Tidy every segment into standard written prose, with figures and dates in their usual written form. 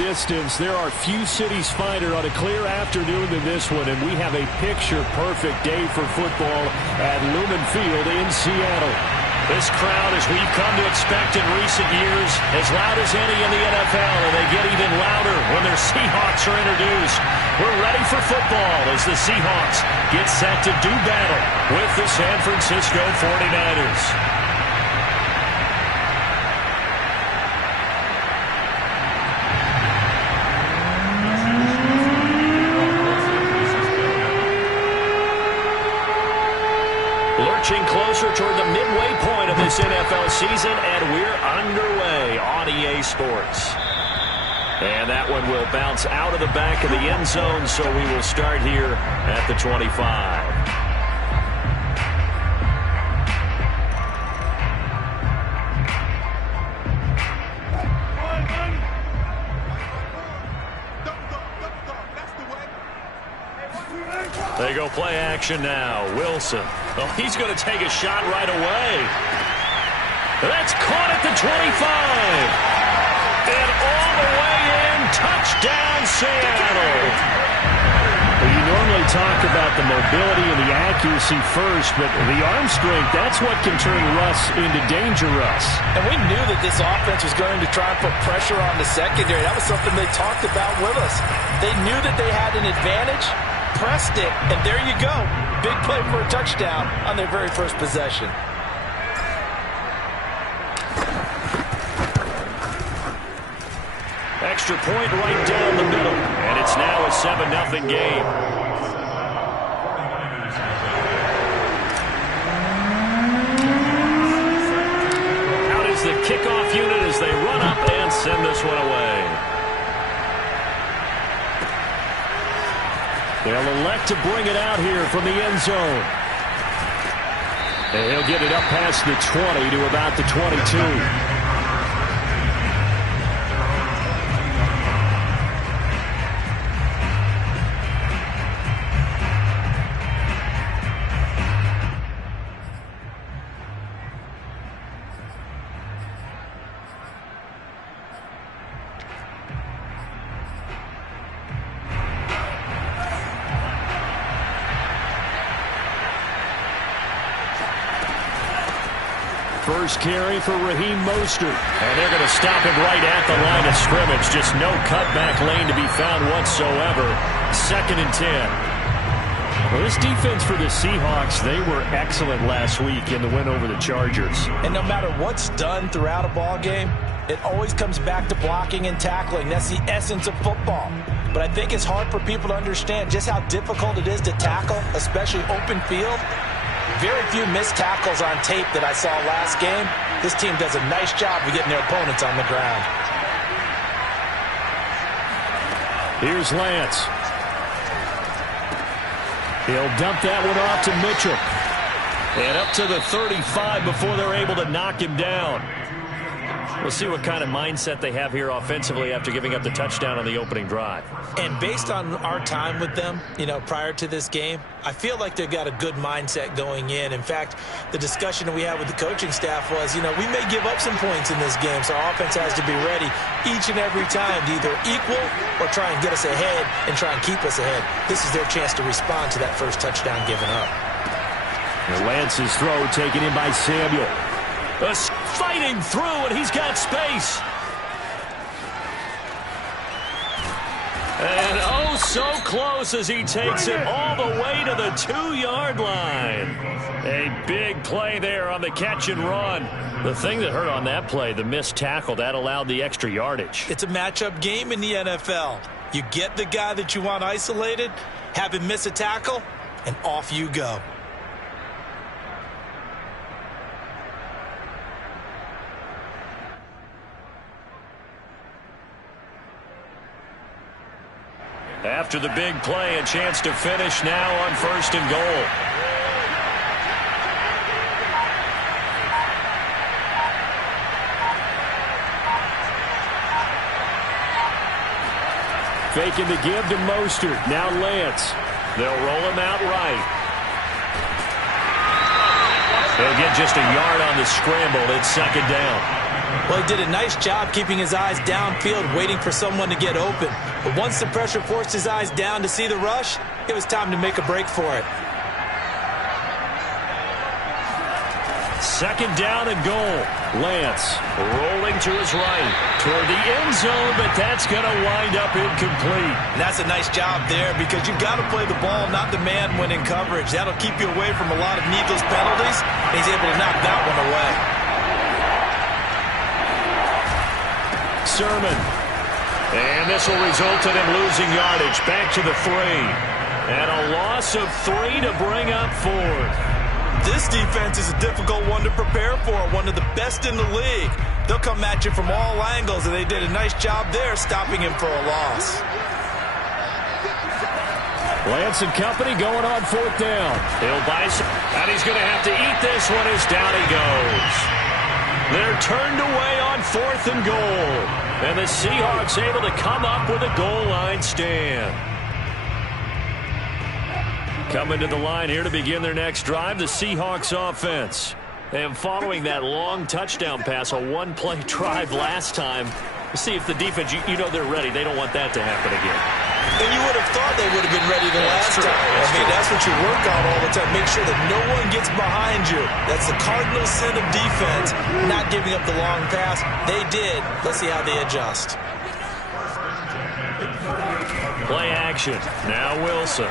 distance, there are few cities finer on a clear afternoon than this one, and we have a picture-perfect day for football at Lumen Field in Seattle. This crowd, as we've come to expect in recent years, as loud as any in the NFL, and they get even louder when their Seahawks are introduced. We're ready for football as the Seahawks get set to do battle with the San Francisco 49ers. Lurching closer toward the midway point of this NFL season, and we're underway on EA Sports. And that one will bounce out of the back of the end zone, so we will start here at the 25. They go play action now. Wilson. Oh, he's going to take a shot right away. That's caught at the 25. And all the way in. Touchdown, Seattle. Well, you normally talk about the mobility and the accuracy first, but the arm strength, that's what can turn Russ into Danger Russ. And we knew that this offense was going to try and put pressure on the secondary. That was something they talked about with us. They knew that they had an advantage, pressed it, and there you go. Big play for a touchdown on their very first possession. Extra point right down the middle, and it's now a 7-0 game. Out is the kickoff unit as they run up and send this one away. They'll elect to bring it out here from the end zone. And he'll get it up past the 20 to about the 22. First carry for Raheem Mostert. And they're going to stop him right at the line of scrimmage. Just no cutback lane to be found whatsoever. 2nd and 10. Well, this defense for the Seahawks, they were excellent last week in the win over the Chargers. And no matter what's done throughout a ball game, it always comes back to blocking and tackling. That's the essence of football. But I think it's hard for people to understand just how difficult it is to tackle, especially open field. Very few missed tackles on tape that I saw last game. This team does a nice job of getting their opponents on the ground. Here's Lance. He'll dump that one off to Mitchell. And up to the 35 before they're able to knock him down. We'll see what kind of mindset they have here offensively after giving up the touchdown on the opening drive. And based on our time with them, prior to this game, I feel like they've got a good mindset going in. In fact, the discussion that we had with the coaching staff was, we may give up some points in this game, so our offense has to be ready each and every time to either equal or try and get us ahead and try and keep us ahead. This is their chance to respond to that first touchdown given up. Lance's throw taken in by Samuel. Fighting through, and he's got space. And oh, so close as he takes it all the way to the 2-yard line. A big play there on the catch and run. The thing that hurt on that play, the missed tackle, that allowed the extra yardage. It's a matchup game in the NFL. You get the guy that you want isolated, have him miss a tackle, and off you go. After the big play, a chance to finish now on 1st and goal. Faking the give to Mostert. Now Lance. They'll roll him out right. They'll get just a yard on the scramble. It's 2nd down. Well, he did a nice job keeping his eyes downfield, waiting for someone to get open. But once the pressure forced his eyes down to see the rush, it was time to make a break for it. Second down and goal. Lance rolling to his right toward the end zone, but that's going to wind up incomplete. And that's a nice job there because you've got to play the ball, not the man when in coverage. That'll keep you away from a lot of needless penalties, and he's able to knock that one away. Sermon. And this will result in him losing yardage. Back to the 3. And a loss of 3 to bring up 4th. This defense is a difficult one to prepare for, one of the best in the league. They'll come at you from all angles, and they did a nice job there stopping him for a loss. Lance and company going on 4th down. He'll buy some, and he's going to have to eat this one as down he goes. They're turned away on 4th and goal, and the Seahawks able to come up with a goal line stand. Coming to the line here to begin their next drive, the Seahawks offense. And following that long touchdown pass, a one-play drive last time, see if the defense, you know they're ready. They don't want that to happen again. And you would have thought they would have been ready the last time. That's what you work on all the time. Make sure that no one gets behind you. That's the cardinal sin of defense, not giving up the long pass. They did. Let's see how they adjust. Play action. Now Wilson.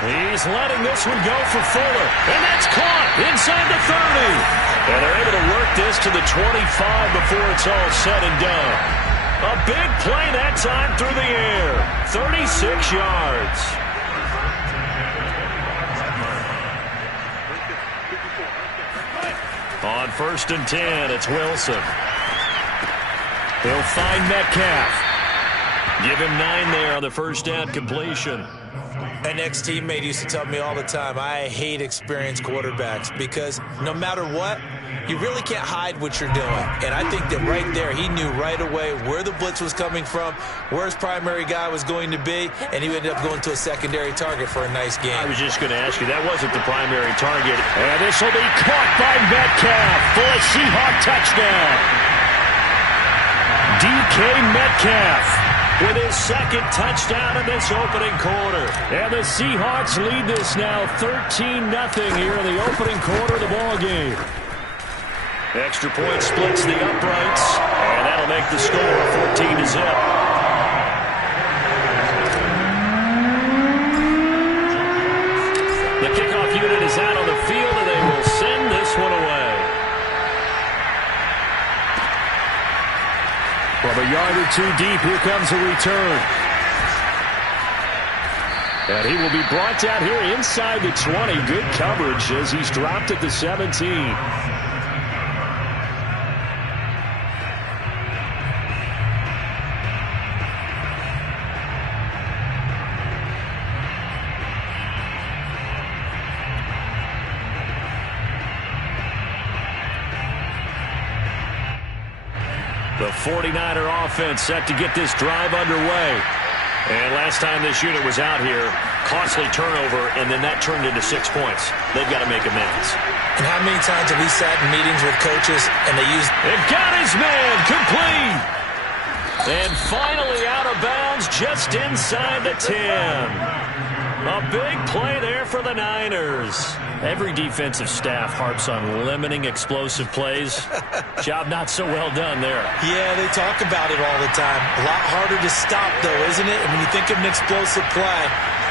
He's letting this one go for Fuller. And that's caught inside the 30. And they're able to work this to the 25 before it's all said and done. A big play that time through the air. 36 yards. On 1st and 10, it's Wilson. He'll find Metcalf. Give him 9 there on the first down completion. An ex-teammate used to tell me all the time, I hate experienced quarterbacks because no matter what, you really can't hide what you're doing. And I think that right there, he knew right away where the blitz was coming from, where his primary guy was going to be, and he ended up going to a secondary target for a nice game. I was just going to ask you, that wasn't the primary target. And this will be caught by Metcalf for a Seahawk touchdown. DK Metcalf with his second touchdown in this opening quarter. And the Seahawks lead this now 13-0 here in the opening quarter of the ballgame. Extra point splits the uprights, and that'll make the score 14-0. The kickoff unit is out on the field, and they will send this one away. From a yard or two deep, here comes a return. And he will be brought down here inside the 20. Good coverage as he's dropped at the 17. The 49er offense set to get this drive underway. And last time this unit was out here, costly turnover, and then that turned into 6 points. They've got to make amends. And how many times have we sat in meetings with coaches and they used... They've got his man complete. And finally out of bounds just inside the 10. A big play there for the Niners. Every defensive staff harps on limiting explosive plays. Job not so well done there. Yeah, they talk about it all the time. A lot harder to stop, though, isn't it? And when you think of an explosive play,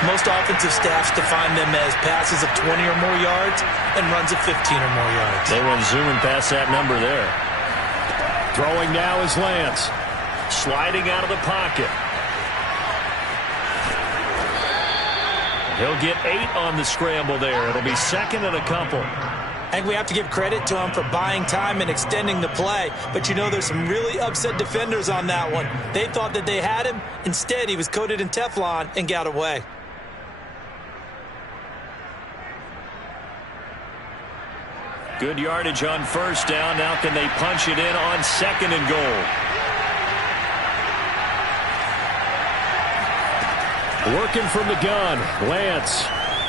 most offensive staffs define them as passes of 20 or more yards and runs of 15 or more yards. They went zooming past that number there. Throwing now is Lance. Sliding out of the pocket. He'll get 8 on the scramble there. It'll be second and a couple. I think we have to give credit to him for buying time and extending the play. But you know, there's some really upset defenders on that one. They thought that they had him. Instead, he was coated in Teflon and got away. Good yardage on first down. Now can they punch it in on second and goal? Working from the gun, Lance.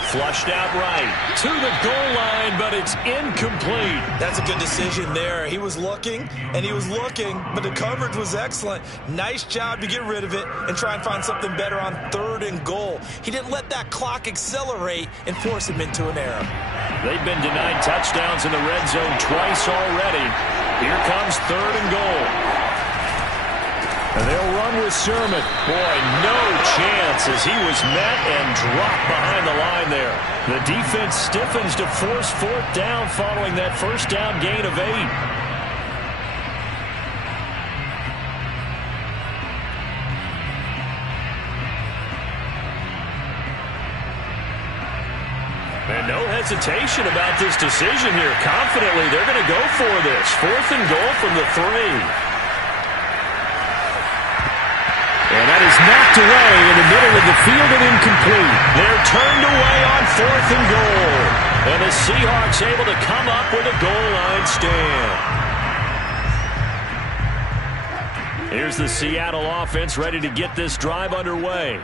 Flushed out right to the goal line, but it's incomplete. That's a good decision there. He was looking, and he was looking, but the coverage was excellent. Nice job to get rid of it and try and find something better on 3rd and goal. He didn't let that clock accelerate and force him into an error. They've been denied touchdowns in the red zone twice already. Here comes 3rd and goal. And they'll run with Sermon. Boy, no chance as he was met and dropped behind the line there. The defense stiffens to force 4th down following that first down gain of 8. And no hesitation about this decision here. Confidently, they're going to go for this. 4th and goal from the 3. And that is knocked away in the middle of the field and incomplete. They're turned away on 4th and goal. And the Seahawks able to come up with a goal line stand. Here's the Seattle offense ready to get this drive underway.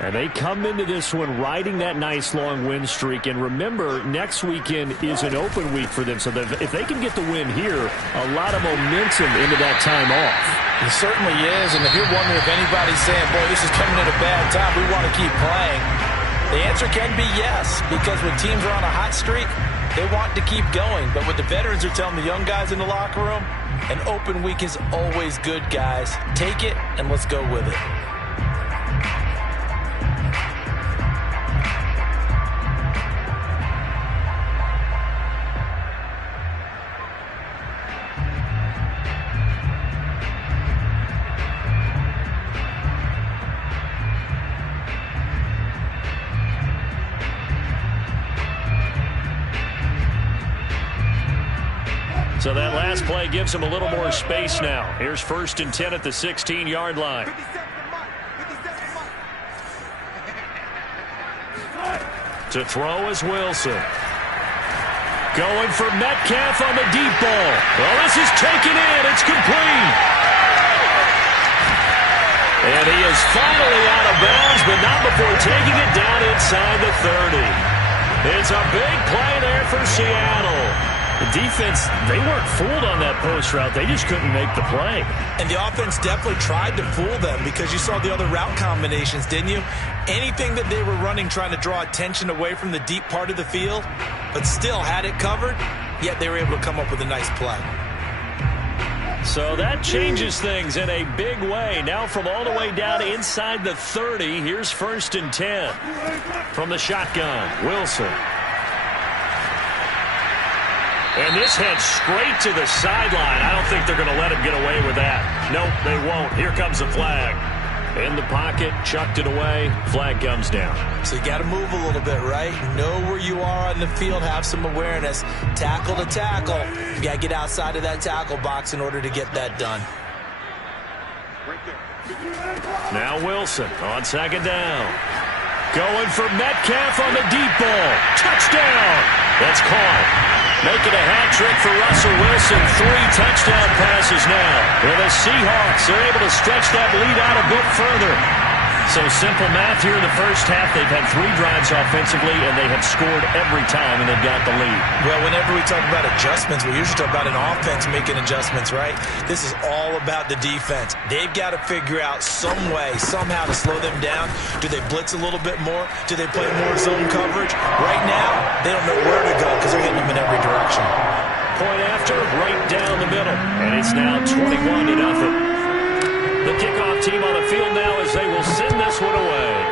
And they come into this one riding that nice long win streak. And remember, next weekend is an open week for them. So if they can get the win here, a lot of momentum into that time off. It certainly is. And if you're wondering if anybody's saying, boy, this is coming at a bad time, we want to keep playing, the answer can be yes. Because when teams are on a hot streak, they want to keep going. But what the veterans are telling the young guys in the locker room, an open week is always good, guys. Take it and let's go with it. So that last play gives him a little more space now. Here's 1st and 10 at the 16-yard line. To throw is Wilson. Going for Metcalf on the deep ball. Well, this is taken in. It's complete. And he is finally out of bounds, but not before taking it down inside the 30. It's a big play there for Seattle. The defense, they weren't fooled on that post route. They just couldn't make the play. And the offense definitely tried to fool them because you saw the other route combinations, didn't you? Anything that they were running trying to draw attention away from the deep part of the field, but still had it covered, yet they were able to come up with a nice play. So that changes things in a big way. Now from all the way down inside the 30, here's 1st and 10. From the shotgun, Wilson. And this heads straight to the sideline. I don't think they're going to let him get away with that. Nope, they won't. Here comes the flag. In the pocket, chucked it away. Flag comes down. So you got to move a little bit, right? Know where you are on the field. Have some awareness. Tackle to tackle. You got to get outside of that tackle box in order to get that done. Now Wilson on 2nd down. Going for Metcalf on the deep ball. Touchdown. That's caught. Making a hat trick for Russell Wilson. 3 touchdown passes now. Well, the Seahawks are able to stretch that lead out a bit further. So simple math here in the first half. They've had 3 drives offensively, and they have scored every time, and they've got the lead. Well, whenever we talk about adjustments, we usually talk about an offense making adjustments, right? This is all about the defense. They've got to figure out some way, somehow to slow them down. Do they blitz a little bit more? Do they play more zone coverage? Right now, they don't know where to go because they're hitting them in every direction. Point after, right down the middle. And it's now 21-0. The kickoff team on the field now as they will send this one away.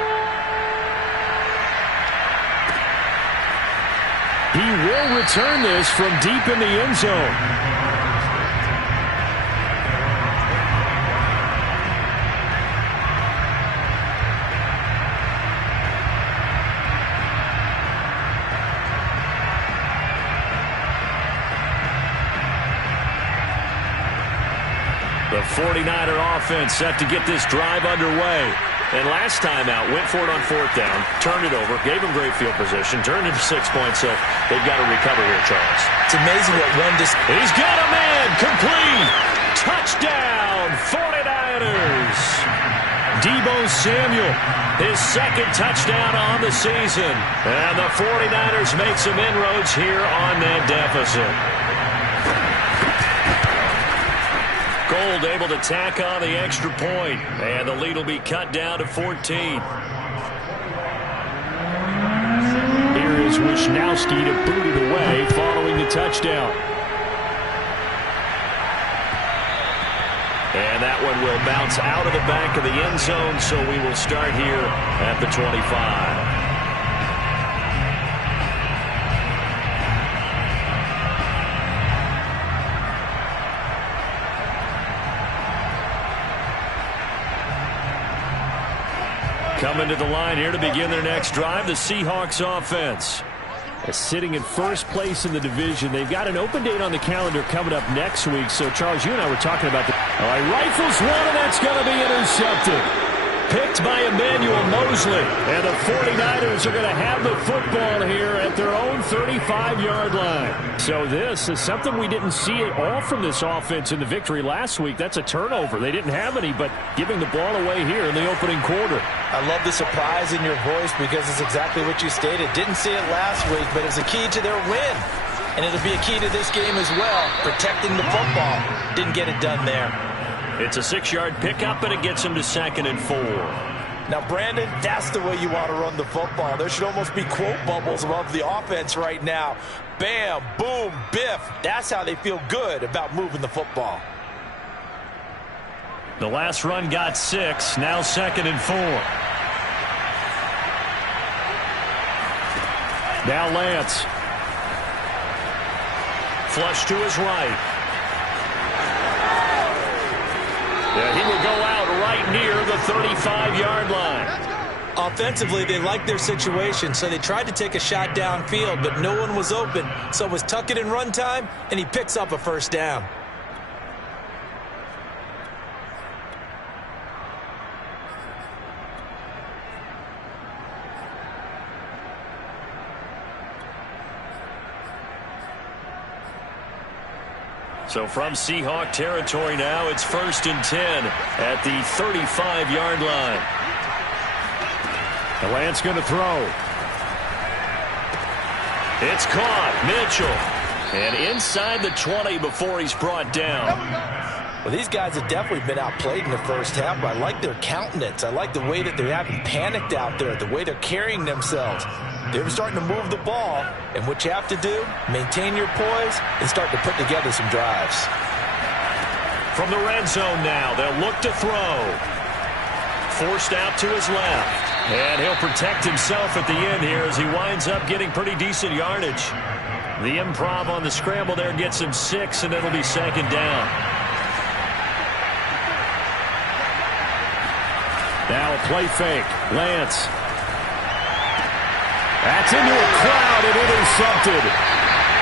He will return this from deep in the end zone. The 49er offense set to get this drive underway. And last time out, went for it on 4th down, turned it over, gave them great field position, turned it to 6 points, so they've got to recover here, Charles. It's amazing what one... He's got a man, complete, touchdown, 49ers. Deebo Samuel, his second touchdown on the season. And the 49ers make some inroads here on that deficit. Gold able to tack on the extra point, and the lead will be cut down to 14. Here is Wisnowski to boot it away following the touchdown. And that one will bounce out of the back of the end zone, so we will start here at the 25. Coming to the line here to begin their next drive, the Seahawks offense. Sitting in first place in the division. They've got an open date on the calendar coming up next week. So, Charles, you and I were talking about the... All right, rifles one, and that's going to be intercepted. Picked by Emmanuel Mosley. And the 49ers are going to have the football here at their own 35-yard line. So this is something we didn't see at all from this offense in the victory last week. That's a turnover. They didn't have any, but giving the ball away here in the opening quarter. I love the surprise in your voice because it's exactly what you stated. Didn't see it last week, but it's a key to their win. And it'll be a key to this game as well, protecting the football. Didn't get it done there. It's a 6-yard pickup, and it gets him to 2nd and 4. Now, Brandon, that's the way you want to run the football. There should almost be quote bubbles above the offense right now. Bam, boom, biff. That's how they feel good about moving the football. The last run got 6, now 2nd and 4. Now Lance. Flush to his right. Yeah, he will go out right near the 35-yard line. Offensively, they liked their situation, so they tried to take a shot downfield, but no one was open. So it was tuck it in run time, and he picks up a first down. So from Seahawk territory now, it's 1st and 10 at the 35-yard line. And Lance going to throw. It's caught. Mitchell. And inside the 20 before he's brought down. Well, these guys have definitely been outplayed in the first half, but I like their countenance. I like the way that they haven't panicked out there, the way they're carrying themselves. They're starting to move the ball, and what you have to do, maintain your poise and start to put together some drives. From the red zone now, they'll look to throw. Forced out to his left. And he'll protect himself at the end here as he winds up getting pretty decent yardage. The improv on the scramble there gets him 6, and it'll be 2nd down. Now a play fake. Lance. That's into a crowd and intercepted.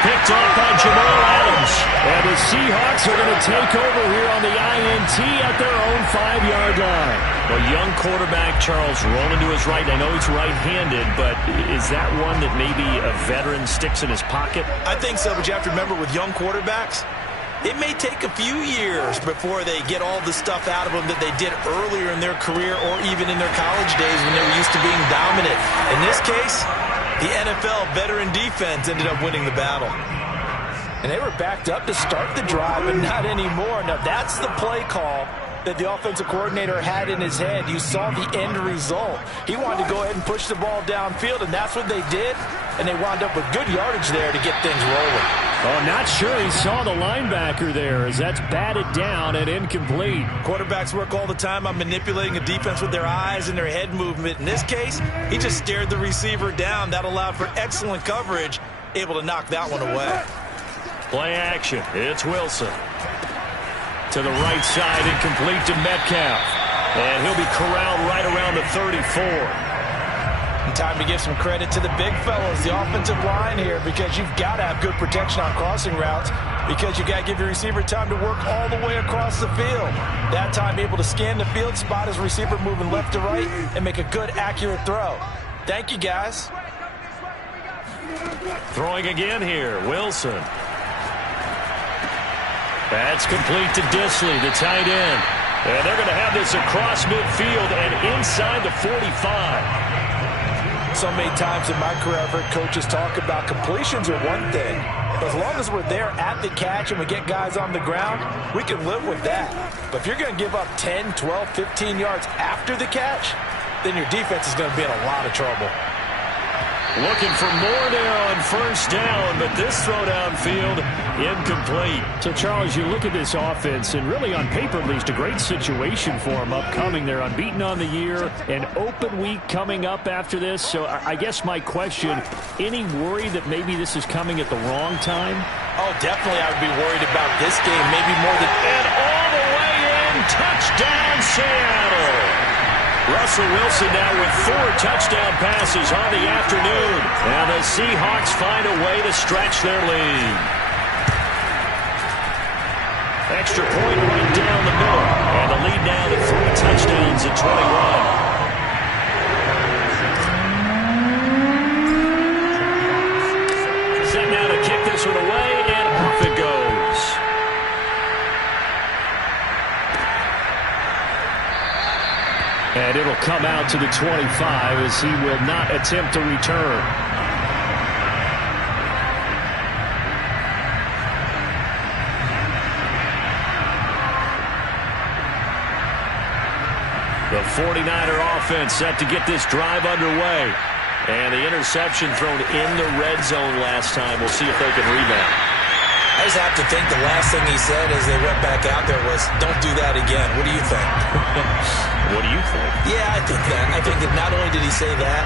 Picked off by Jamal Adams. And the Seahawks are going to take over here on the INT at their own 5-yard line. Well, young quarterback Charles rolling to his right. I know he's right-handed, but is that one that maybe a veteran sticks in his pocket? I think so, but you have to remember with young quarterbacks, it may take a few years before they get all the stuff out of them that they did earlier in their career or even in their college days when they were used to being dominant. In this case, the NFL veteran defense ended up winning the battle. And they were backed up to start the drive, but not anymore. Now, that's the play call that the offensive coordinator had in his head. You saw the end result. He wanted to go ahead and push the ball downfield, and that's what they did. And they wound up with good yardage there to get things rolling. Oh, not sure he saw the linebacker there as that's batted down and incomplete. Quarterbacks work all the time on manipulating a defense with their eyes and their head movement. In this case, he just stared the receiver down. That allowed for excellent coverage, able to knock that one away. Play action. It's Wilson. To the right side, incomplete to Metcalf. And he'll be corralled right around the 34. And time to give some credit to the big fellas, the offensive line here, because you've got to have good protection on crossing routes, because you got to give your receiver time to work all the way across the field. That time able to scan the field, spot his receiver moving left to right, and make a good, accurate throw. Thank you, guys. Throwing again here, Wilson. That's complete to Disley, the tight end. And they're going to have this across midfield and inside the 45. So many times in my career, I've heard coaches talk about completions are one thing. But as long as we're there at the catch and we get guys on the ground, we can live with that. But if you're going to give up 10, 12, 15 yards after the catch, then your defense is going to be in a lot of trouble. Looking for more there on first down, but this throw downfield incomplete. So, Charles, you look at this offense, and really on paper, at least, a great situation for them upcoming. They're unbeaten on the year, an open week coming up after this. So I guess my question, any worry that maybe this is coming at the wrong time? Oh, definitely I would be worried about this game, maybe more than... And all the way in, touchdown Seattle. Russell Wilson now with 4 touchdown passes on the afternoon. And the Seahawks find a way to stretch their lead. Extra point right down the middle. And the lead now to 3 touchdowns at 21. Set now to kick this one away, and off it goes. And it'll come out to the 25 as he will not attempt to return. The 49er offense set to get this drive underway. And the interception thrown in the red zone last time. We'll see if they can rebound. I just have to think the last thing he said as they went back out there was, don't do that again. What do you think? What do you think? Yeah, I think that. I think that not only did he say that,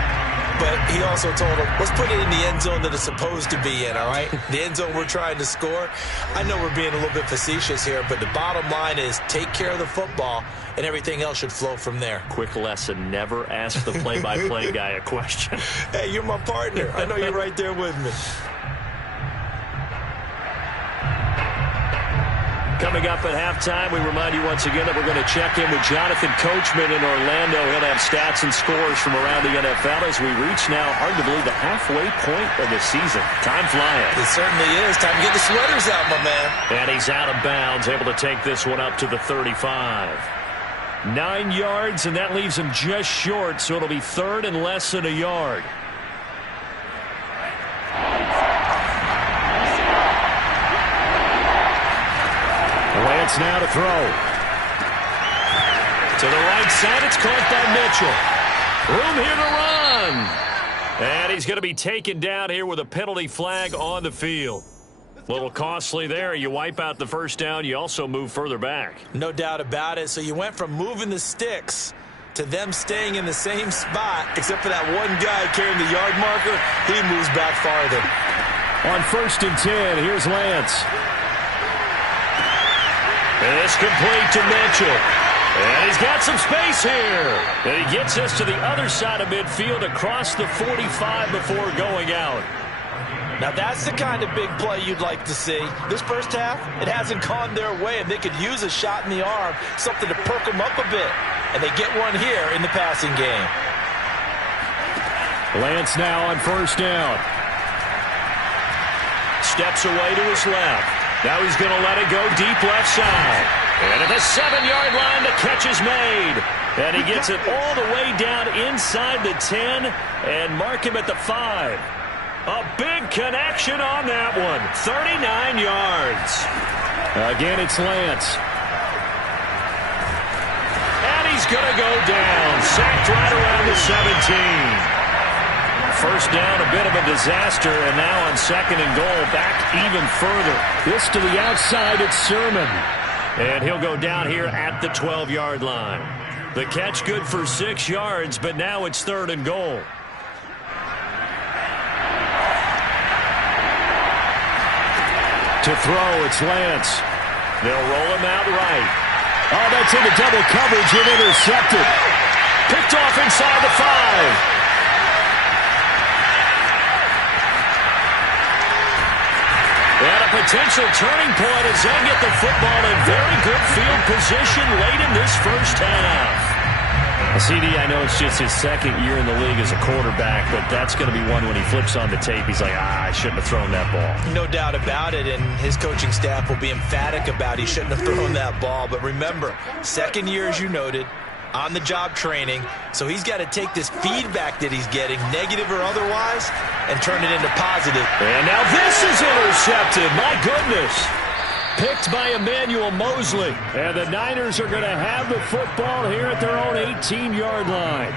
but he also told him, let's put it in the end zone that it's supposed to be in, all right? The end zone we're trying to score. I know we're being a little bit facetious here, but the bottom line is take care of the football, and everything else should flow from there. Quick lesson, never ask the play-by-play guy a question. Hey, you're my partner. I know you're right there with me. Coming up at halftime, we remind you once again that we're going to check in with Jonathan Coachman in Orlando. He'll have stats and scores from around the NFL as we reach now, hard to believe, the halfway point of the season. Time flying. It certainly is. Time to get the sweaters out, my man. And he's out of bounds, able to take this one up to the 35. 9 yards, and that leaves him just short, so it'll be third and less than a yard. Lance now to throw. To the right side, it's caught by Mitchell. Room here to run. And he's going to be taken down here with a penalty flag on the field. A little costly there. You wipe out the first down. You also move further back. No doubt about it. So you went from moving the sticks to them staying in the same spot, except for that one guy carrying the yard marker. He moves back farther. On 1st and 10, here's Lance. It's complete to Mitchell. And he's got some space here. And he gets us to the other side of midfield across the 45 before going out. Now that's the kind of big play you'd like to see. This first half, it hasn't gone their way, and they could use a shot in the arm, something to perk them up a bit. And they get one here in the passing game. Lance now on 1st down. Steps away to his left. Now he's going to let it go deep left side. And at the 7-yard line, the catch is made. And he gets it all the way down inside the 10 and mark him at the 5. A big connection on that one. 39 yards. Again, it's Lance. And he's going to go down. Sacked right around the 17. First down, a bit of a disaster, and now on 2nd and goal, back even further. This to the outside, it's Sermon. And he'll go down here at the 12-yard line. The catch good for 6 yards, but now it's 3rd and goal. To throw, it's Lance. They'll roll him out right. Oh, that's into double coverage and intercepted. Picked off inside the 5. And a potential turning point as they get the football in very good field position late in this first half. CD, I know it's just his second year in the league as a quarterback, but that's going to be one when he flips on the tape, he's like, I shouldn't have thrown that ball. No doubt about it, and his coaching staff will be emphatic about he shouldn't have thrown that ball. But remember, second year, as you noted, on-the-job training, so he's got to take this feedback that he's getting, negative or otherwise, and turn it into positive. And now this is intercepted. My goodness. Picked by Emmanuel Mosley. And the Niners are going to have the football here at their own 18-yard line.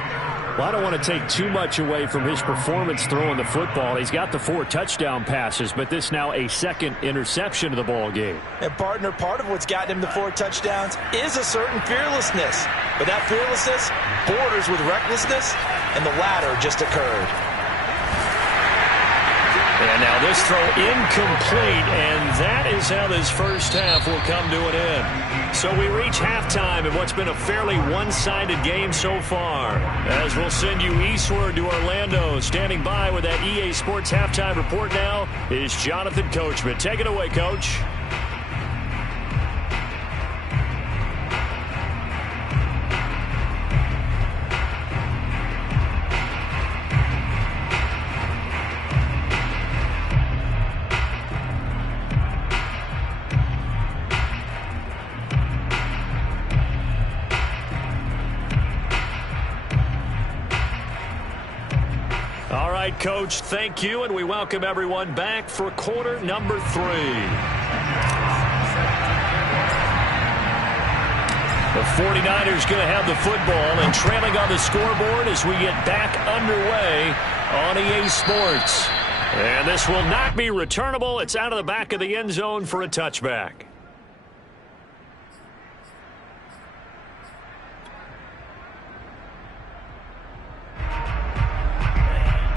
Well, I don't want to take too much away from his performance throwing the football. He's got the 4 touchdown passes, but this now a second interception of the ball game. And, partner, part of what's gotten him the 4 touchdowns is a certain fearlessness. But that fearlessness borders with recklessness, and the latter just occurred. And now this throw incomplete, and that is how this first half will come to an end. So we reach halftime in what's been a fairly one-sided game so far. As we'll send you eastward to Orlando. Standing by with that EA Sports halftime report now is Jonathan Coachman. Take it away, Coach. Coach, thank you, and we welcome everyone back for quarter number 3. The 49ers going to have the football and trailing on the scoreboard as we get back underway on EA Sports. And this will not be returnable. It's out of the back of the end zone for a touchback.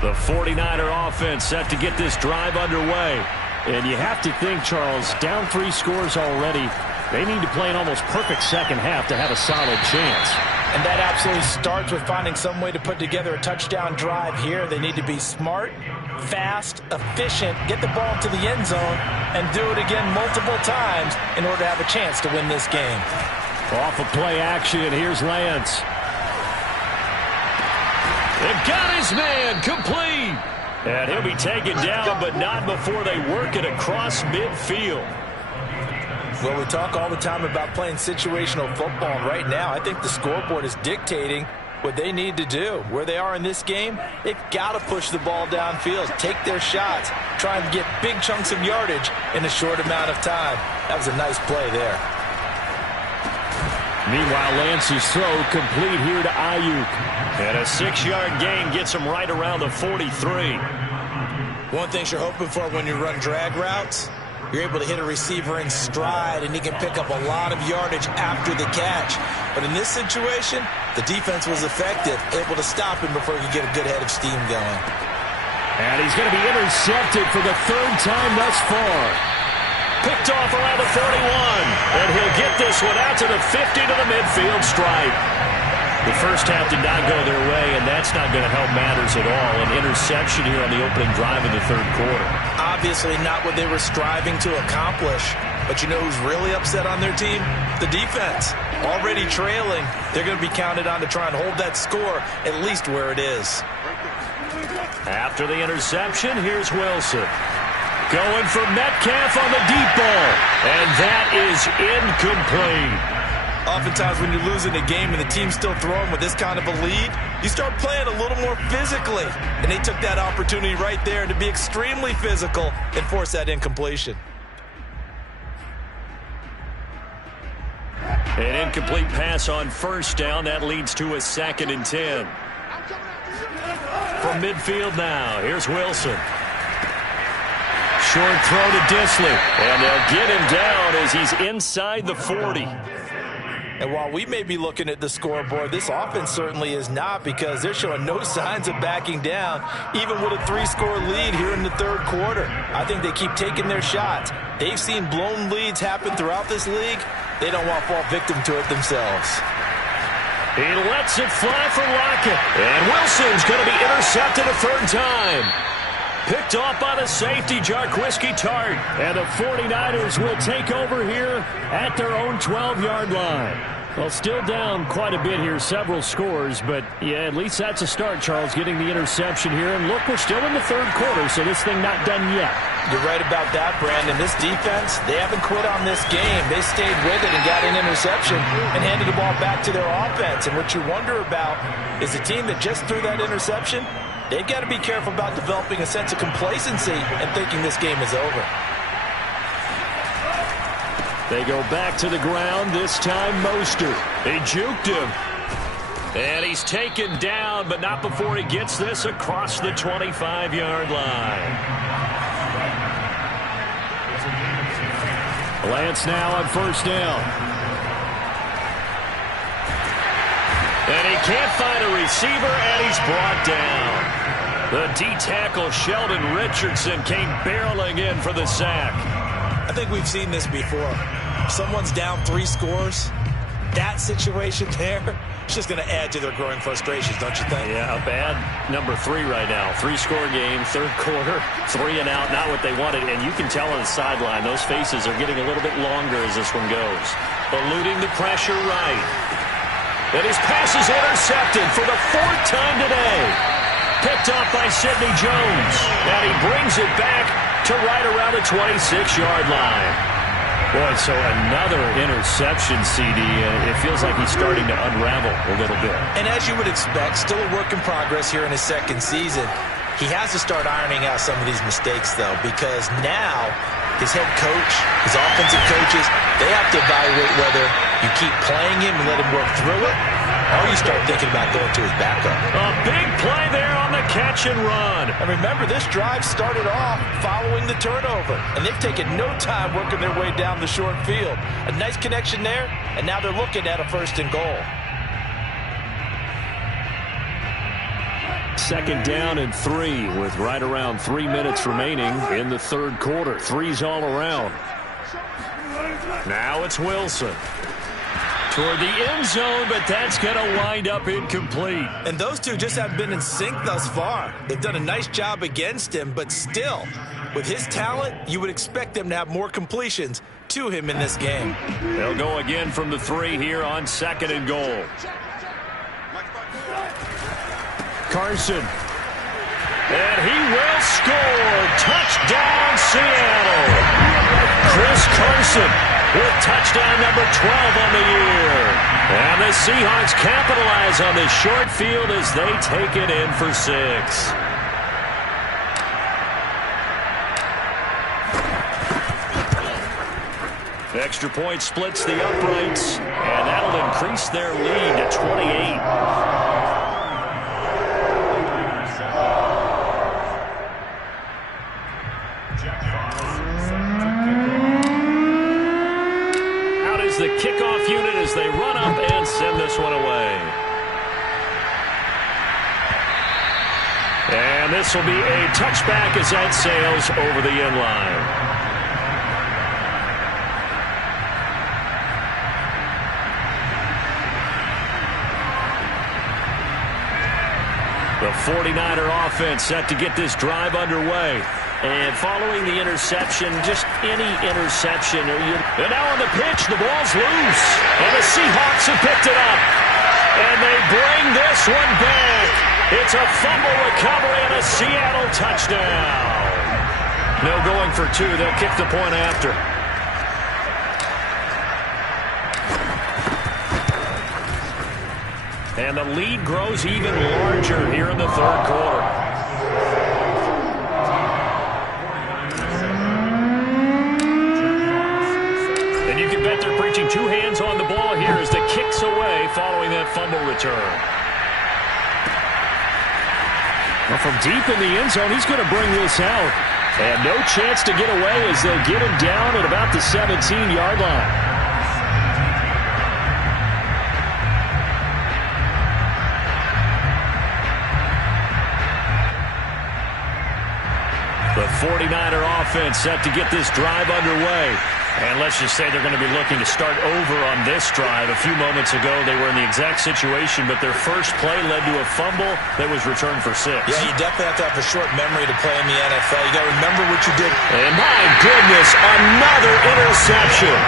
The 49er offense set to get this drive underway. And you have to think, Charles, down 3 scores already. They need to play an almost perfect second half to have a solid chance. And that absolutely starts with finding some way to put together a touchdown drive here. They need to be smart, fast, efficient, get the ball to the end zone, and do it again multiple times in order to have a chance to win this game. Off of play action, here's Lance. They've got his man complete. And he'll be taken down, but not before they work it across midfield. Well, we talk all the time about playing situational football. And right now, I think the scoreboard is dictating what they need to do. Where they are in this game, they've got to push the ball downfield, take their shots, try and get big chunks of yardage in a short amount of time. That was a nice play there. Meanwhile, Lance's throw complete here to Ayuk. And a 6-yard gain gets him right around the 43. One thing you're hoping for when you run drag routes, you're able to hit a receiver in stride, and he can pick up a lot of yardage after the catch. But in this situation, the defense was effective, able to stop him before he could get a good head of steam going. And he's going to be intercepted for the 3rd time thus far. Picked off around the 41. And he'll get this one out to the 50 to the midfield stripe. The first half did not go their way, and that's not going to help matters at all. An interception here on the opening drive in the 3rd quarter. Obviously not what they were striving to accomplish. But you know who's really upset on their team? The defense. Already trailing. They're going to be counted on to try and hold that score at least where it is. After the interception, here's Wilson. Going for Metcalf on the deep ball. And that is incomplete. Oftentimes when you're losing a game and the team's still throwing with this kind of a lead, you start playing a little more physically. And they took that opportunity right there to be extremely physical and force that incompletion. An incomplete pass on 1st down. That leads to a 2nd and 10. From midfield now, here's Wilson. Short throw to Dissly. And they'll get him down as he's inside the 40. And while we may be looking at the scoreboard, this offense certainly is not, because they're showing no signs of backing down, even with a 3-score lead here in the 3rd quarter. I think they keep taking their shots. They've seen blown leads happen throughout this league. They don't want to fall victim to it themselves. He lets it fly for Lockett. And Wilson's going to be intercepted a 3rd time. Picked off by the safety, Jarquiski Tartt. And the 49ers will take over here at their own 12-yard line. Well, still down quite a bit here, several scores, but yeah, at least that's a start, Charles, getting the interception here. And look, we're still in the third quarter, so this thing not done yet. You're right about that, Brandon. This defense, they haven't quit on this game. They stayed with it and got an interception and handed the ball back to their offense. And what you wonder about is the team that just threw that interception, they've got to be careful about developing a sense of complacency and thinking this game is over. They go back to the ground, this time Mostert. He juked him. And he's taken down, but not before he gets this across the 25-yard line. Lance now on first down. And he can't find a receiver, and he's brought down. The D-tackle Sheldon Richardson came barreling in for the sack. I think we've seen this before. Someone's down 3 scores. That situation there, it's just going to add to their growing frustrations, don't you think? Yeah, a bad number 3 right now. 3-score game, third quarter, 3 and out, not what they wanted. And you can tell on the sideline, those faces are getting a little bit longer as this one goes. Eluding the pressure right. And his pass is intercepted for the 4th time today. Picked off by Sidney Jones. And he brings it back to right around the 26-yard line. Boy, so another interception, CD. It feels like he's starting to unravel a little bit. And as you would expect, still a work in progress here in his second season. He has to start ironing out some of these mistakes, though, because now his head coach, his offensive coaches, they have to evaluate whether you keep playing him and let him work through it, or you start thinking about going to his backup. A big play there on the catch and run. And remember, this drive started off following the turnover, and they've taken no time working their way down the short field. A nice connection there, and now they're looking at a 1st and goal. 2nd down and 3 with right around 3 minutes remaining in the third quarter. 3's all around. Now it's Wilson. Toward the end zone, but that's going to wind up incomplete. And those two just haven't been in sync thus far. They've done a nice job against him, but still, with his talent, you would expect them to have more completions to him in this game. They'll go again from the 3 here on 2nd and goal. Carson. And he will score. Touchdown, Seattle. Chris Carson with touchdown number 12 on the year. And the Seahawks capitalize on this short field as they take it in for 6. Extra point splits the uprights, and that'll increase their lead to 28. The kickoff unit as they run up and send this one away. And this will be a touchback as that sails over the end line. The 49er offense set to get this drive underway. And following the interception, just any interception. And now on the pitch, the ball's loose. And the Seahawks have picked it up. And they bring this one back. It's a fumble recovery and a Seattle touchdown. No going for 2. They'll kick the point after. And the lead grows even larger here in the third quarter. Preaching 2 hands on the ball here as the kicks away following that fumble return. Well, from deep in the end zone, he's going to bring this out. And no chance to get away as they'll get him down at about the 17-yard line. The 49er offense set to get this drive underway. And let's just say they're going to be looking to start over on this drive. A few moments ago, they were in the exact situation, but their first play led to a fumble that was returned for 6. Yeah, you definitely have to have a short memory to play in the NFL. You got to remember what you did. And my goodness, another interception.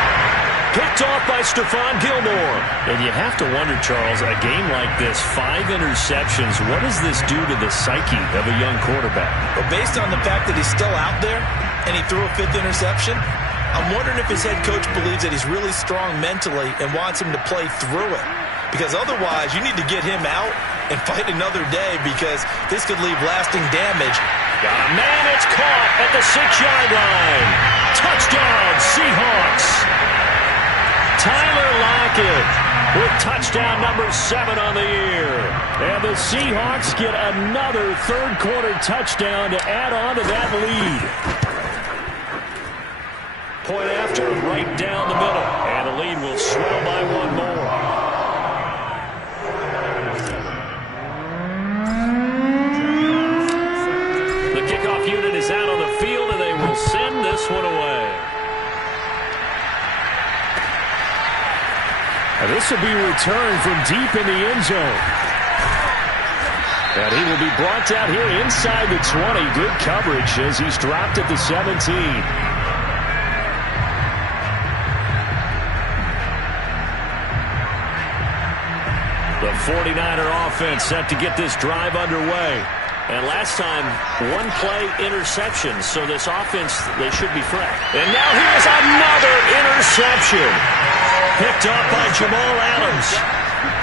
Picked off by Stephon Gilmore. And you have to wonder, Charles, a game like this, 5 interceptions, what does this do to the psyche of a young quarterback? Well, based on the fact that he's still out there and he threw a 5th interception, I'm wondering if his head coach believes that he's really strong mentally and wants him to play through it. Because otherwise, you need to get him out and fight another day, because this could leave lasting damage. Got a man, it's caught at the 6-yard line. Touchdown, Seahawks. Tyler Lockett with touchdown number 7 on the year. And the Seahawks get another third-quarter touchdown to add on to that lead. Point after, right down the middle. And the lead will swell by 1 more. The kickoff unit is out on the field, and they will send this one away. This will be returned from deep in the end zone. And he will be brought down here inside the 20. Good coverage as he's dropped at the 17. The 49er offense set to get this drive underway. And last time, 1-play interception. So this offense, they should be fresh. And now here's another interception. Picked up by Jamal Adams.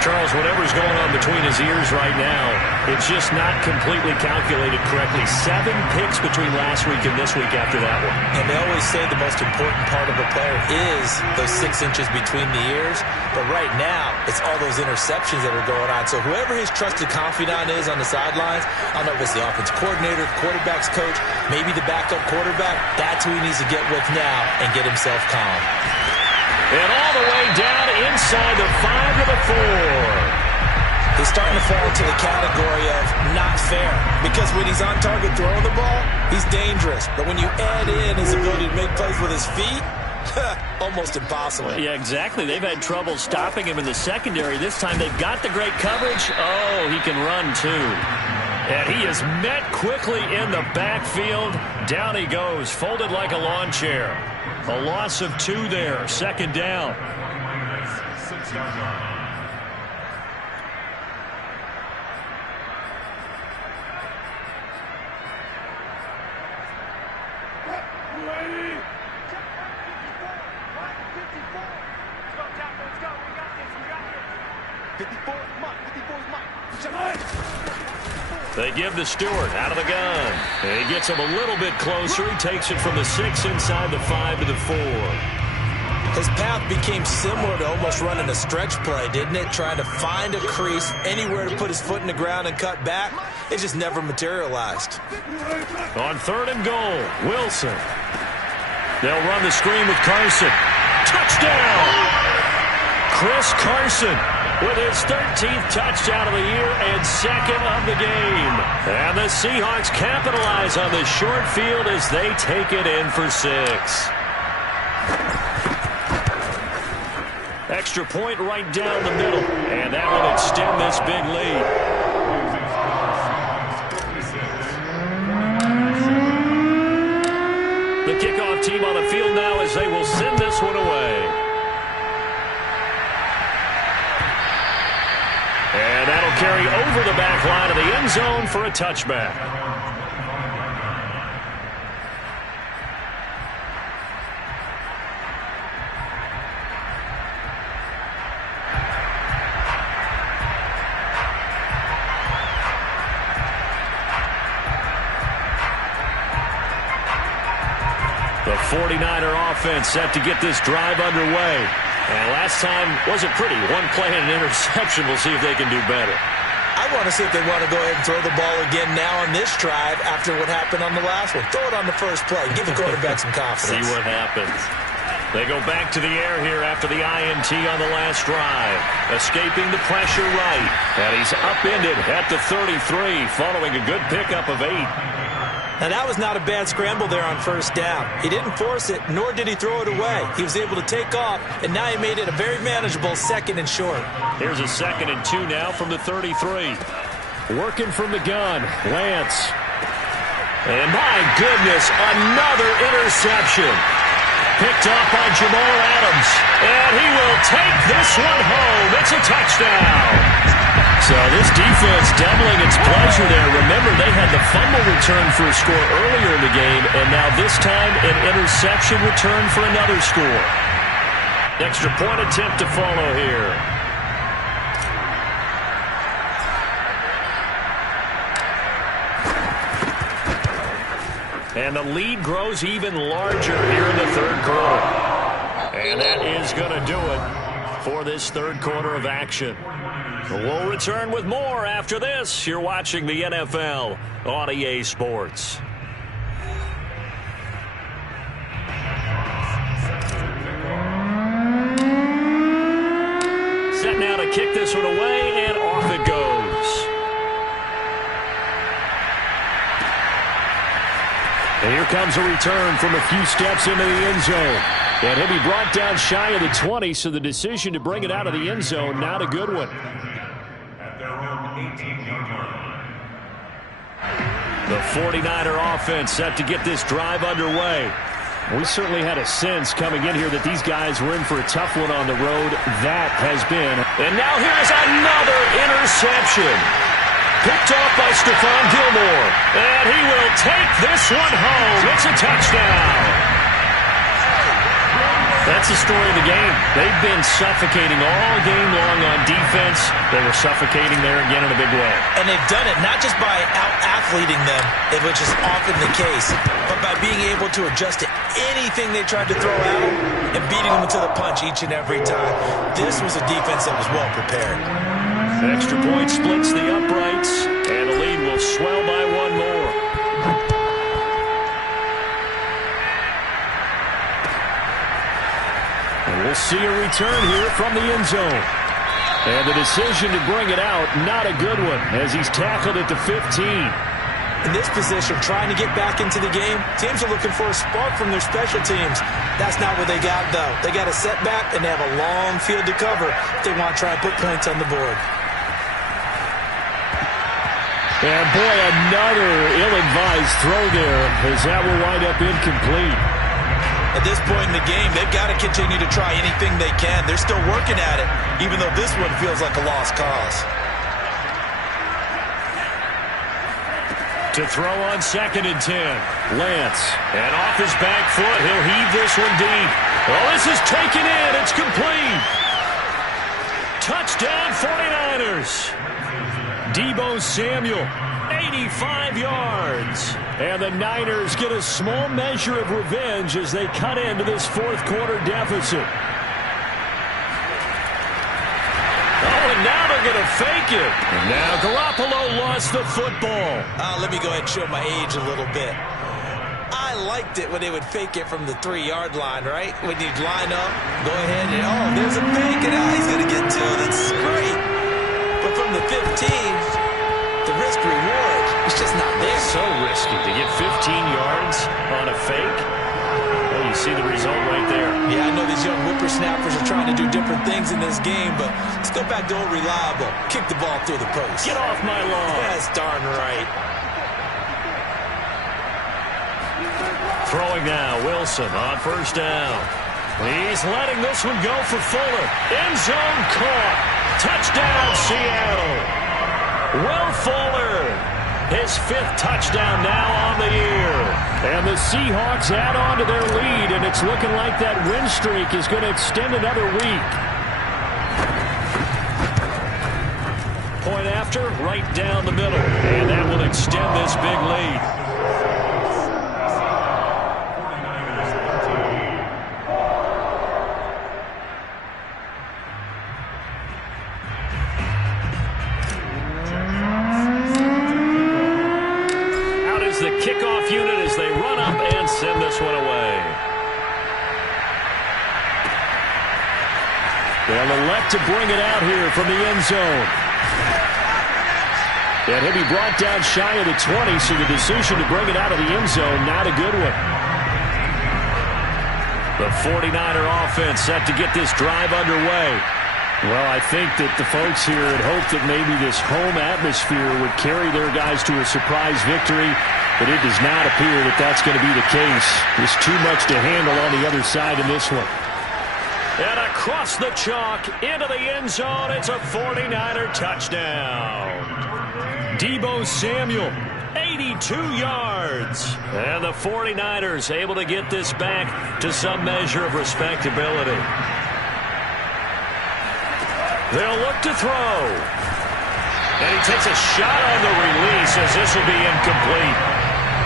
Charles, whatever's going on between his ears right now, it's just not completely calculated correctly. 7 picks between last week and this week after that one. And they always say the most important part of a player is those 6 inches between the ears. But right now, it's all those interceptions that are going on. So whoever his trusted confidant is on the sidelines, I don't know if it's the offensive coordinator, the quarterback's coach, maybe the backup quarterback, that's who he needs to get with now and get himself calm. And all the way down inside the 5 to the 4. He's starting to fall into the category of not fair, because when he's on target throwing the ball, he's dangerous. But when you add in his ability to make plays with his feet, almost impossible. Yeah, exactly. They've had trouble stopping him in the secondary. This time they've got the great coverage. Oh, he can run too. And he is met quickly in the backfield. Down he goes, folded like a lawn chair. A loss of 2 there, 2nd down. They give to Stewart out of the gun. And he gets him a little bit closer. He takes it from the 6 inside the 5 to the 4. His path became similar to almost running a stretch play, didn't it? Trying to find a crease, anywhere to put his foot in the ground and cut back. It just never materialized. On 3rd and goal, Wilson. They'll run the screen with Carson. Touchdown! Chris Carson with his 13th touchdown of the year and 2nd of the game. And the Seahawks capitalize on the short field as they take it in for 6. Extra point right down the middle. And that will extend this big lead. The kickoff team on the field now as they will send this one away. And that'll carry over the back line of the end zone for a touchback. The 49er offense set to get this drive underway. And last time wasn't pretty. 1 play and an interception. We'll see if they can do better. I want to see if they want to go ahead and throw the ball again now on this drive after what happened on the last one. Throw it on the first play. Give the quarterback some confidence. See what happens. They go back to the air here after the INT on the last drive. Escaping the pressure right. And he's upended at the 33 following a good pickup of 8. Now, that was not a bad scramble there on 1st down. He didn't force it, nor did he throw it away. He was able to take off, and now he made it a very manageable 2nd and short. Here's a 2nd and 2 now from the 33. Working from the gun, Lance. And my goodness, another interception. picked up by Jamal Adams. And he will take this one home. It's a touchdown. So this defense doubling its pleasure there. Remember, they had the fumble return for a score earlier in the game, and now this time an interception return for another score. Extra point attempt to follow here. And the lead grows even larger here in the third quarter. And that is going to do it for this third quarter of action. We'll return with more after this. You're watching the NFL on EA Sports. Set now to kick this one away, and off it goes. And here comes a return from a few steps into the end zone. And he'll be brought down shy of the 20, so the decision to bring it out of the end zone, not a good one. The 49er offense set to get this drive underway. We certainly had a sense coming in here that these guys were in for a tough one on the road. That has been. And now here's another interception. Picked off by Stephon Gilmore. And he will take this one home. It's a touchdown. That's the story of the game. They've been suffocating all game long on defense. They were suffocating there again in a big way. And they've done it not just by out-athleting them, which is often the case, but by being able to adjust to anything they tried to throw at them and beating them to the punch each and every time. This was a defense that was well prepared. Extra point splits the uprights, and the lead will swell by one more. And we'll see a return here from the end zone. And the decision to bring it out, not a good one, as he's tackled at the 15. In this position, trying to get back into the game, teams are looking for a spark from their special teams. That's not what they got, though. They got a setback, and they have a long field to cover if they want to try and put points on the board. And boy, another ill-advised throw there, as that will wind up incomplete. At this point in the game, they've got to continue to try anything they can. They're still working at it, even though this one feels like a lost cause. To throw on 2nd and 10. Lance. And off his back foot, he'll heave this one deep. Well, this is taken in. It's complete. Touchdown 49ers. Deebo Samuel, 85 yards. And the Niners get a small measure of revenge as they cut into this fourth quarter deficit. Oh, and now they're going to fake it. And now Garoppolo lost the football. Let me go ahead and show my age a little bit. I liked it when they would fake it from the 3-yard line, right? When you'd line up, go ahead and, oh, there's a fake, and he's going to get 2. That's great. But from the 15, the risk-reward is just not there. So risky to get 15 yards on a fake. Well, you see the result right there. Yeah, I know these young whippersnappers are trying to do different things in this game, but let's go back to old reliable. Kick the ball through the post. Get off my lawn. That's darn right. Throwing now, Wilson on first down. He's letting this one go for Fuller. End zone caught. Touchdown, Seattle. Will Fuller, his 5th touchdown now on the year. And the Seahawks add on to their lead, and it's looking like that win streak is going to extend another week. Point after, right down the middle. And that will extend this big lead. Kickoff unit as they run up and send this one away. They'll elect to bring it out here from the end zone. And he'll be brought down shy of the 20, so the decision to bring it out of the end zone, not a good one. The 49er offense set to get this drive underway. Well, I think that the folks here had hoped that maybe this home atmosphere would carry their guys to a surprise victory, but it does not appear that that's going to be the case. There's too much to handle on the other side in this one. And across the chalk, into the end zone, it's a 49er touchdown. Deebo Samuel, 82 yards. And the 49ers able to get this back to some measure of respectability. They'll look to throw. And he takes a shot on the release as this will be incomplete.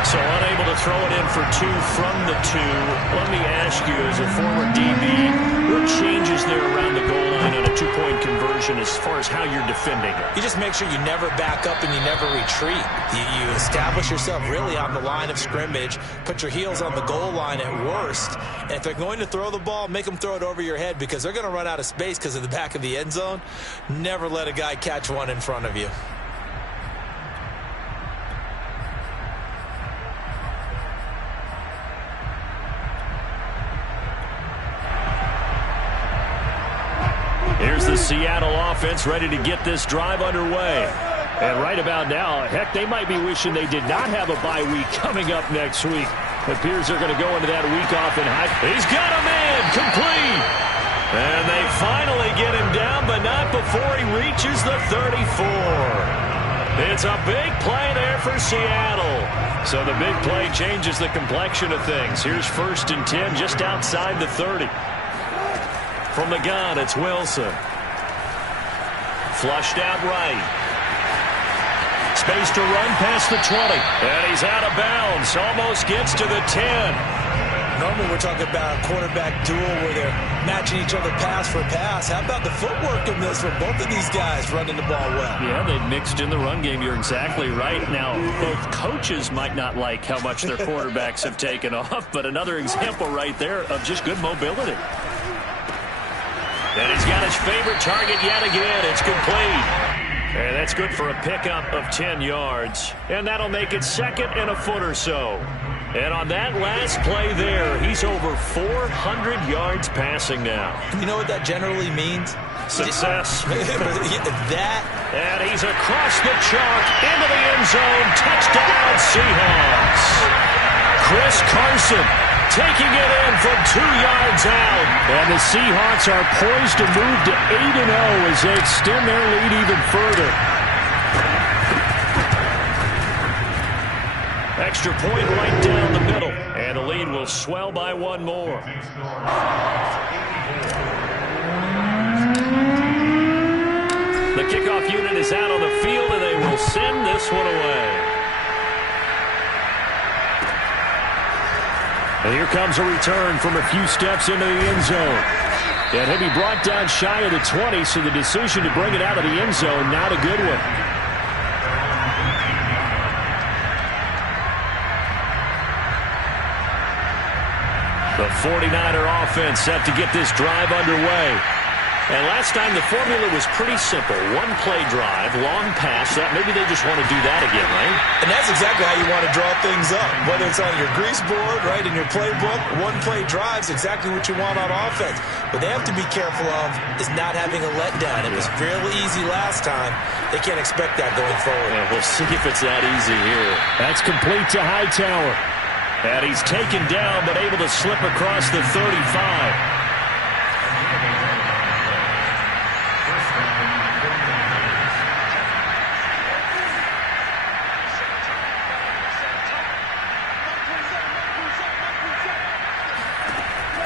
So unable to throw it in for 2 from the 2. Let me ask you, as a former DB, what changes there around the goal line on a 2-point conversion as far as how you're defending it? You just make sure you never back up and you never retreat. You establish yourself really on the line of scrimmage, put your heels on the goal line at worst, and if they're going to throw the ball, make them throw it over your head because they're going to run out of space because of the back of the end zone. Never let a guy catch one in front of you. Here's the Seattle offense ready to get this drive underway. And right about now, heck, they might be wishing they did not have a bye week coming up next week. It appears they're going to go into that week off in high. He's got a man, complete. And they finally get him down, but not before he reaches the 34. It's a big play there for Seattle. So the big play changes the complexion of things. Here's 1st and 10 just outside the 30. From the gun, it's Wilson. Flushed out right. Space to run past the 20. And he's out of bounds. Almost gets to the 10. Normally we're talking about a quarterback duel where they're matching each other pass for pass. How about the footwork in this for both of these guys running the ball well? Yeah, they've mixed in the run game. You're exactly right. Now, both coaches might not like how much their quarterbacks have taken off, but another example right there of just good mobility. And he's got his favorite target yet again. It's complete. And that's good for a pickup of 10 yards. And that'll make it 2nd and a foot or so. And on that last play there, he's over 400 yards passing now. You know what that generally means? Success. That. And he's across the chalk into the end zone. Touchdown, Seahawks. Chris Carson taking it in from 2 yards out. And the Seahawks are poised to move to 8-0 as they extend their lead even further. Extra point right down the middle. And the lead will swell by 1 more. The kickoff unit is out on the field, and they will send this one away. And here comes a return from a few steps into the end zone. And he'll be brought down shy of the 20, so the decision to bring it out of the end zone, not a good one. The 49er offense set to get this drive underway. And last time the formula was pretty simple. 1-play drive, long pass. Maybe they just want to do that again, right? And that's exactly how you want to draw things up. Whether it's on your grease board, right, in your playbook, 1-play drive's exactly what you want on offense. But they have to be careful of is not having a letdown. It was real easy last time. They can't expect that going forward. Yeah, we'll see if it's that easy here. That's complete to Hightower. And he's taken down but able to slip across the 35.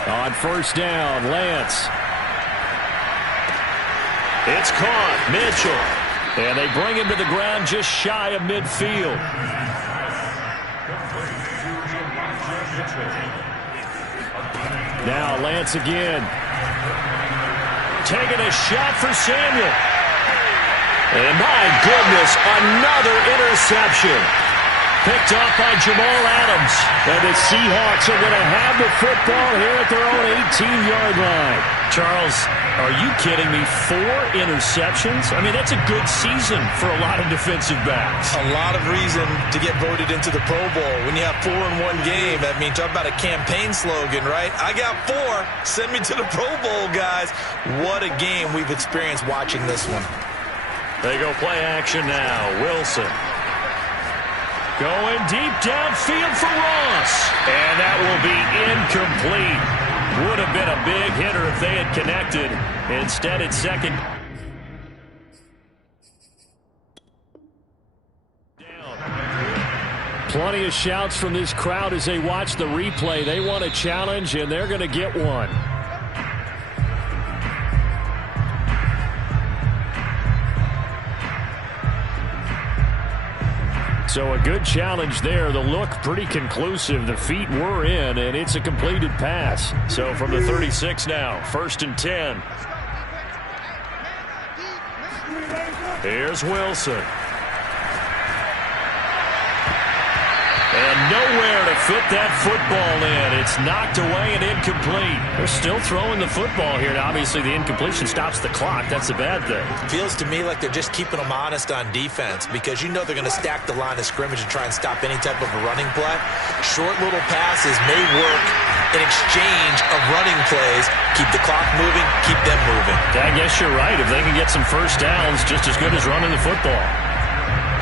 On 1st down, Lance. It's caught. Mitchell. And they bring him to the ground just shy of midfield. Now Lance again. Taking a shot for Samuel. And my goodness, another interception. Picked off by Jamal Adams. And the Seahawks are going to have the football here at their own 18-yard line. Charles, are you kidding me? 4 interceptions? I mean, that's a good season for a lot of defensive backs. A lot of reason to get voted into the Pro Bowl. When you have 4 in one game, I mean, talk about a campaign slogan, right? I got 4. Send me to the Pro Bowl, guys. What a game we've experienced watching this one. They go play action now. Wilson. Going deep downfield for Ross. And that will be incomplete. Would have been a big hitter if they had connected. Instead, it's second. Plenty of shouts from this crowd as they watch the replay. They want a challenge, and they're going to get one. So a good challenge there. The look pretty conclusive. The feet were in, and it's a completed pass. So from the 36 now, 1st and 10. Here's Wilson. And nowhere to fit that football in. It's knocked away and incomplete. They're still throwing the football here. Now, obviously, the incompletion stops the clock. That's a bad thing. Feels to me like they're just keeping them honest on defense because you know they're going to stack the line of scrimmage and try and stop any type of a running play. Short little passes may work in exchange of running plays. Keep the clock moving, keep them moving. I guess you're right. If they can get some first downs, just as good as running the football.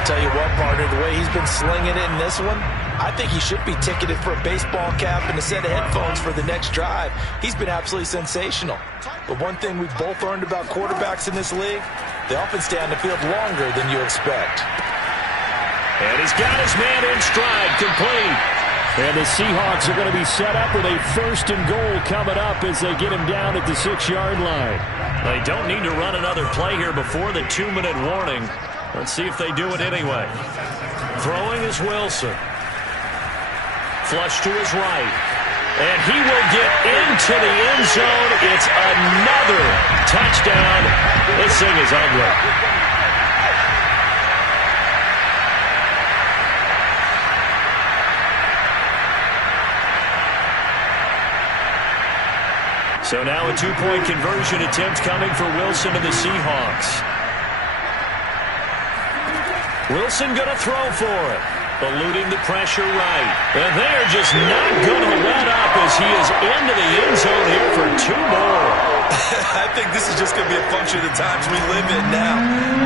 Tell you what, partner, the way he's been slinging it in this one, I think he should be ticketed for a baseball cap and a set of headphones for the next drive. He's been absolutely sensational. But one thing we've both learned about quarterbacks in this league, they often stay on the field longer than you expect. And he's got his man in stride, complete. And the Seahawks are going to be set up with a 1st and goal coming up as they get him down at the 6-yard line. They don't need to run another play here before the 2-minute warning. Let's see if they do it anyway. Throwing is Wilson. Flush to his right. And he will get into the end zone. It's another touchdown. This thing is ugly. So now a 2-point conversion attempt coming for Wilson and the Seahawks. Wilson going to throw for it. Eluding the pressure right. And they're just not going to let up as he is into the end zone here for 2 more. I think this is just going to be a function of the times we live in now.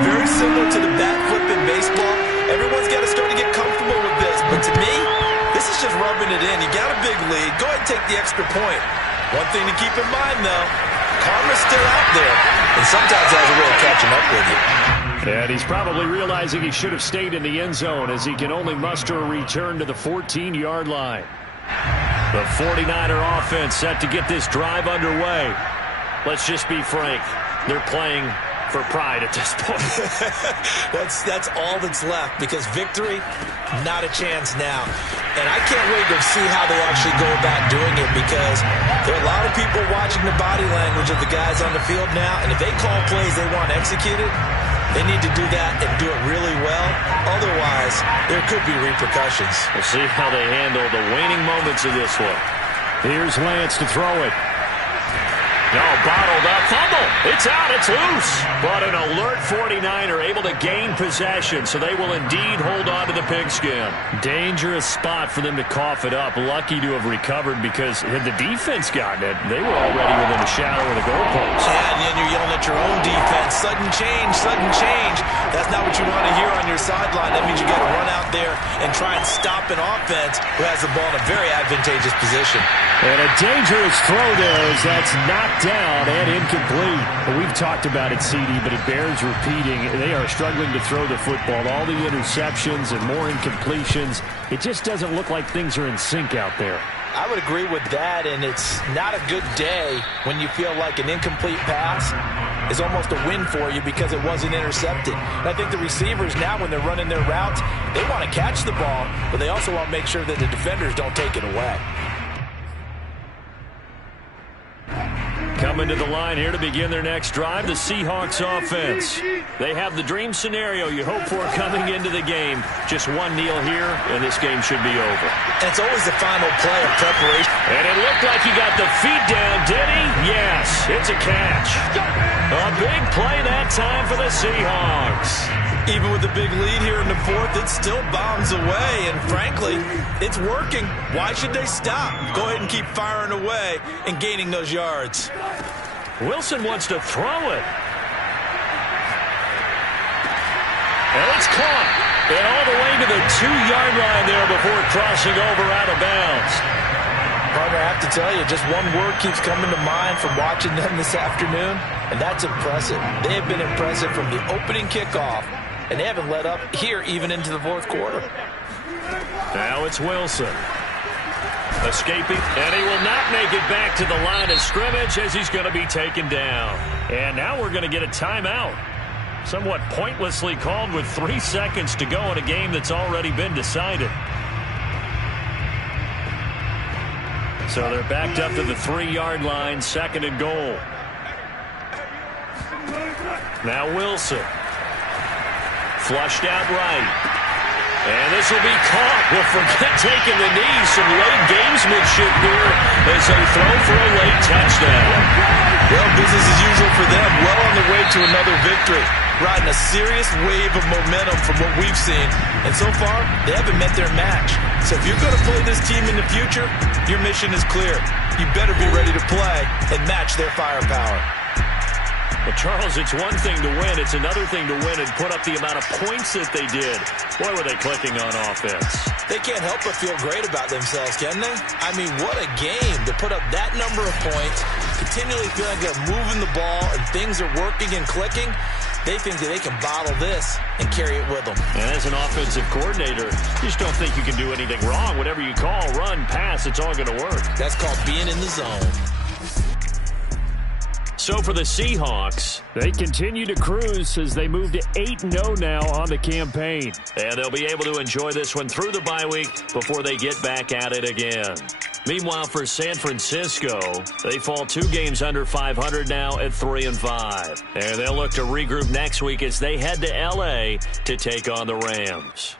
Very similar to the bat flip in baseball. Everyone's got to start to get comfortable with this. But to me, this is just rubbing it in. You got a big lead. Go ahead and take the extra point. One thing to keep in mind, though, karma's still out there. And sometimes has a way of catching up with you. And he's probably realizing he should have stayed in the end zone as he can only muster a return to the 14-yard line. The 49er offense set to get this drive underway. Let's just be frank. They're playing for pride at this point. That's all that's left because victory, not a chance now. And I can't wait to see how they actually go about doing it because there are a lot of people watching the body language of the guys on the field now. And if they call plays they want executed, they need to do that and do it really well. Otherwise, there could be repercussions. We'll see how they handle the waning moments of this one. Here's Lance to throw it. No, bottled up. Fumble. It's out. It's loose. But an alert 49er able to gain possession, so they will indeed hold on to the pigskin. Dangerous spot for them to cough it up. Lucky to have recovered because had the defense gotten it, they were already within a shadow of the goalpost. Yeah, and then you're yelling at your own defense. Sudden change, sudden change. That's not what you want to hear on your sideline. That means you got to run out there and try and stop an offense who has the ball in a very advantageous position. And a dangerous throw there as that's knocked down and incomplete. We've talked about it, CD, but it bears repeating. They are struggling to throw the football. All the interceptions and more incompletions. It just doesn't look like things are in sync out there. I would agree with that, and it's not a good day when you feel like an incomplete pass is almost a win for you because it wasn't intercepted. And I think the receivers now, when they're running their routes, they want to catch the ball, but they also want to make sure that the defenders don't take it away. Coming to the line here to begin their next drive, the Seahawks offense. They have the dream scenario you hope for coming into the game. Just one kneel here, and this game should be over. It's always the final play of preparation. And it looked like he got the feet down, did he? Yes, it's a catch. A big play that time for the Seahawks. Even with the big lead here in the fourth, it still bombs away, and frankly, it's working. Why should they stop? Go ahead and keep firing away and gaining those yards. Wilson wants to throw it. And it's caught. And all the way to the 2-yard line there before crossing over out of bounds. Partner, I have to tell you, just one word keeps coming to mind from watching them this afternoon, and that's impressive. They have been impressive from the opening kickoff, and they haven't let up here even into the fourth quarter. Now it's Wilson. Escaping, and he will not make it back to the line of scrimmage as he's going to be taken down. And now we're going to get a timeout. Somewhat pointlessly called with 3 seconds to go in a game that's already been decided. So they're backed up to the 3-yard line, 2nd and goal. Now Wilson. Flushed out right. And this will be caught. We'll forget taking the knees. Some late gamesmanship here as they throw for a late touchdown. Well, business as usual for them. Well on the way to another victory. Riding a serious wave of momentum from what we've seen. And so far, they haven't met their match. So if you're going to play this team in the future, your mission is clear. You better be ready to play and match their firepower. Well, Charles, it's one thing to win. It's another thing to win and put up the amount of points that they did. Boy, were they clicking on offense. They can't help but feel great about themselves, can they? I mean, what a game to put up that number of points, continually feel like they're moving the ball and things are working and clicking. They think that they can bottle this and carry it with them. And as an offensive coordinator, you just don't think you can do anything wrong. Whatever you call, run, pass, it's all going to work. That's called being in the zone. So for the Seahawks, they continue to cruise as they move to 8-0 now on the campaign. And they'll be able to enjoy this one through the bye week before they get back at it again. Meanwhile, for San Francisco, they fall 2 games under 500 now at 3-5. And they'll look to regroup next week as they head to L.A. to take on the Rams.